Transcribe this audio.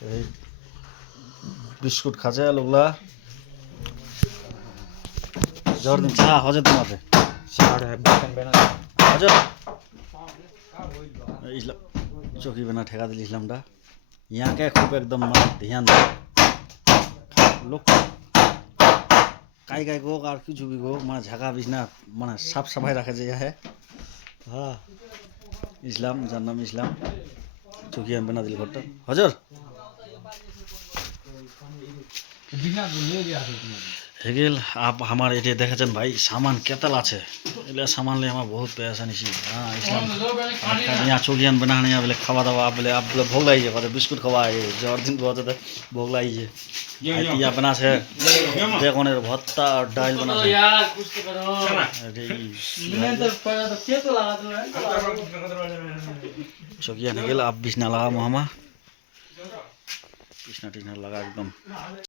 এই বিস্কুট খাচ্ছে লোকলা জর্দিন চা হজে তোমাতে হজ চকি বেনা ঠেকা দিল ইসলামটা ইয়াকে খুব একদম মানে ধ্যান দেয় লোক কাই কাই গো আর কিছু বি গো মানে ঝাঁকা বিছনা মানে সাফ সাফাই রাখে যে হ্যাঁ হ্যাঁ ইসলাম যার নাম ইসলাম চকি আমি বেনা দিল ঘরটা হজর हेगेल आप हमारे ये देखें भाई सामान केतल आछे एले सामान ले हमार बहुत परेशानी छी हां इस्लाम यहाँ चोगियान बनाने यहाँ बोले खावा दावा आप बोले भोग लाई जे बिस्कुट खवा है जो दिन बहुत है भोग लाई जे यहाँ बना से बेगोनेर भत्ता और डाल बना से यार कुछ तो करो अरे मैं तो के तो लगा दो चोगियान हेगेल आप बिछना लगा मोहम्मद बिछना टिछना लगा एकदम